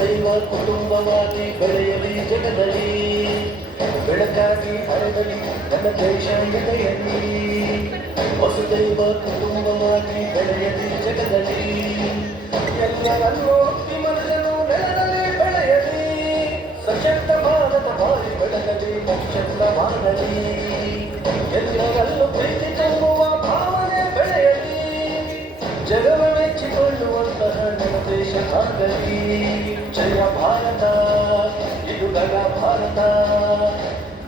ವಸುದೈವ ಕುಟುಂಬವಾಗಿ ಬೆಳೆಯಲಿ ಜಗದಲ್ಲಿ, ಬೆಳಕಾಗಿ ಹರಡಲಿ ನನ್ನ ದೇಶ ಎದೆಯಲ್ಲಿ. ವಸುದೈವ ಕುಟುಂಬವಾಗಿ ಬೆಳೆಯಲಿ ಜಗದಲ್ಲಿ, ಎಲ್ಲರನ್ನೂ ಮನುಷ್ಯನು ನೆಲದಲ್ಲಿ ಬೆಳೆಯಲಿ. ಸಶಕ್ತ ಭಾರತ ಬಾರಿ ಬೆಳಗಲಿ, ಮೋಕ್ಷದ ಮಾಡಲಿ. ಎಲ್ಲರಲ್ಲೂ ಪ್ರೀತಿ ತುಂಬುವ ಭಾವನೆ ಬೆಳೆಯಲಿ, ಜಗವ ಮೆಚ್ಚಿಕೊಳ್ಳುವಂತಹ ನನ್ನ ದೇಶ ಆಗಲಿ. ಜಯ ಭಾರತ, ಇದು ನಗ ಭಾರತ,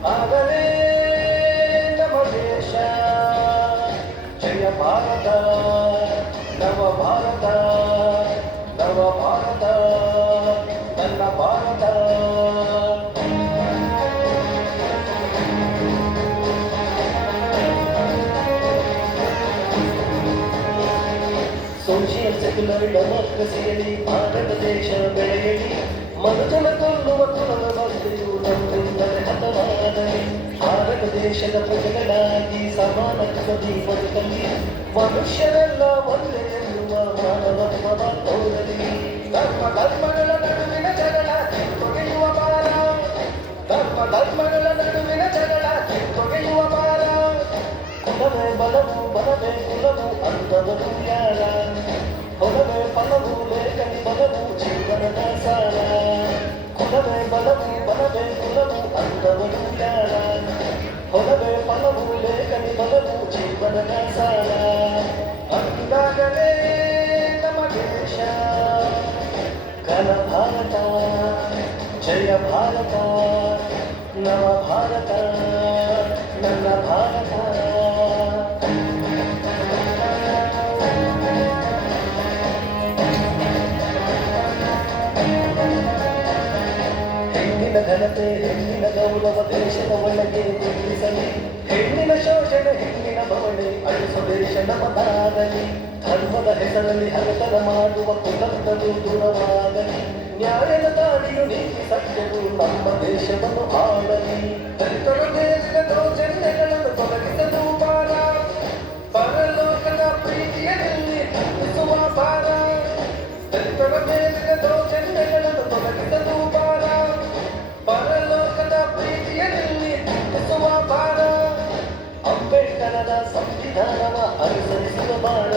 ಆಗಲೇ ನಮ್ಮ ದೇಶ. ಜಯ ಭಾರತ, ನವ ಭಾರತ, ನವ ಭಾರತ, ನನ್ನ ಭಾರತ. ಸೋಷಿಯಲ್ ಸೆಕ್ಯುಲರ್ ಡೆಮೋಕ್ರಸಿಯಲ್ಲಿ ಭಾರತ ದೇಶ ಬೆಳೆಯಲಿ. ಮನುಜನ ಕೊಲ್ಲುವ ಕುಲದ ಬಗ್ಗೆಯೂ ನಮ್ಮಿಂದಲೇ ಹತವಾಗಲಿ. ಭಾರತ ದೇಶದ ಪ್ರಜೆಗಳಾಗಿ ಸಮಾನತ್ವದಿ ಬದುಕಲಿ. ಮನುಷ್ಯರೆಲ್ಲ ಒಂದೇ ಎನ್ನುವ ಮಾನವತ್ವವ ತೋರಲಿ. ಧರ್ಮಗಳ ನಡುವಿನ ಜಗಳ ಕಿತ್ತೊಗೆಯುವ ಭಾರ, ಧರ್ಮಗಳ ನಡುವಿನ ಜಗಳ ಕಿತ್ತೊಗೆಯುವ ಭಾರ. ಕುಲವೇ ಬಲವು ಬಲವೇ ಕುಲವು ಅಂದವರು ಯಾರ? ಹೊಲವೇ ಫಲವು ಲೇಖನಿ ಬಲವು ಜೀವನದ ಸಾರ. ಕುಲವೇ ಬಲವು ಬಲವೇ ಕುಲವು ಅಂದವರು ಯಾರ? ಹೊಲವೇ ಫಲವು ಲೇಖನಿ ಬಲವು ಜೀವನದ ಸಾರ. ಅಂದಾಗಲೇ ನಮ್ಮ ದೇಶ ಘನ ಭಾರತ. ಜಯ ಭಾರತ, ನವ ಭಾರತ, ನನ್ನ ಭಾರತ. ಹೆಣ್ಣಿನ ಘನತೆ ಹೆಣ್ಣಿನ ಗೌರವ ದೇಶದ ಒಳಗೆ ನಿಲ್ಲಿಸಲಿ. ಹೆಣ್ಣಿನ ಶೋಷಣೆ ಹೆಣ್ಣಿನ ಬವಣೆ ಅಳಿಸೋ ದೇಶ ನಮ್ಮದಾಗಲಿ. ಧರ್ಮದ ಹೆಸರಲ್ಲಿ ಹರತನ ಮಾಡುವ ಕುಲಂತರು ದೂರವಾಗಲಿ. ನ್ಯಾಯದ ದಾರಿಯು ನೀತಿ ಸತ್ಯವು ನಮ್ಮ ದೇಶವನ್ನು ಆಳಲಿ. ದಲಿತರ ಮೇಲಿನ ದೌರ್ಜನ್ಯಗಳನ್ನು ತೊಲಗಿಸಲು ಭಾರ, ಪರಲೋಕದ ಪ್ರೀತಿಯಲ್ಲಿ ತುಂಬಿಸುವ ಭಾರ. ದಲಿತರ ಮೇಲಿನ ದೌರ್ಜನ್ಯಗಳನ್ನು ತೊಲಗಿಸಲು ಭಾರ, ಪರಲೋಕದ ಪ್ರೀತಿಯಲ್ಲಿ ತುಂಬಿಸುವ ಭಾರ. ಅಂಬೇಡ್ಕರರ ಸಂವಿಧಾನವ ಅನುಸರಿಸುವ ಭಾರ.